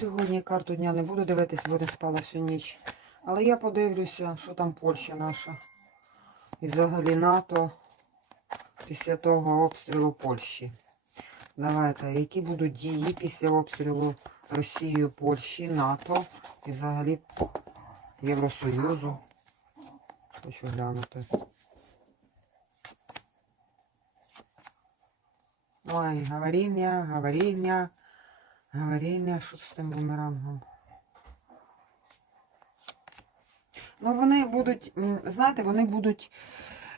Сьогодні карту дня не буду дивитись, бо не спала всю ніч. Але я подивлюся, що там Польща наша. І взагалі НАТО після того обстрілу Польщі. Давайте, які будуть дії після обстрілу Росією, Польщі, НАТО і взагалі Євросоюзу. Хочу глянути. Ой, говори м'я, м'я, що з тим бумерангом? Ну, вони будуть, знаєте, вони будуть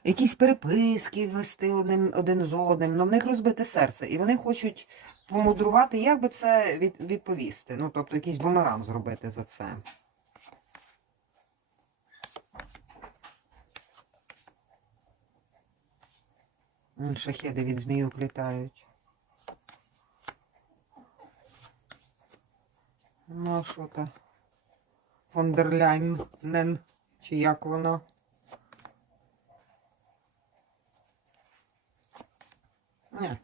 якісь переписки вести один, один з одним, але в них розбите серце. І вони хочуть помудрувати, як би це від, відповісти. Ну, тобто якийсь бумеранг зробити за це. Шахеди від змійок літають. Ну, а що то? Фондерляйнен, чи як воно? Ні,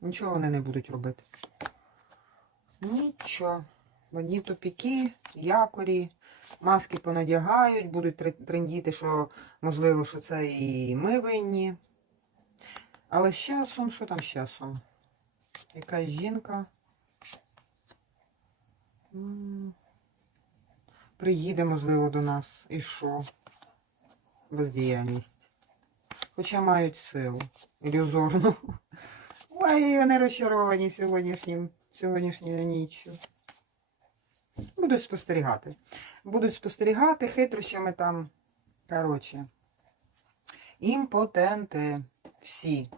нічого вони не будуть робити. Нічого. Одні тупіки, якорі, маски понадягають, будуть трендіти, що можливо, що це і ми винні. Але з часом, що там з часом? Якась жінка. Приїде, можливо, до нас. І що? Бездіяльність. Хоча мають силу. Ілюзорну. Ой, вони розчаровані сьогоднішнім, сьогоднішньою ніччю. Будуть спостерігати. Будуть спостерігати хитрощами там. Коротше. Імпотенти. Всі.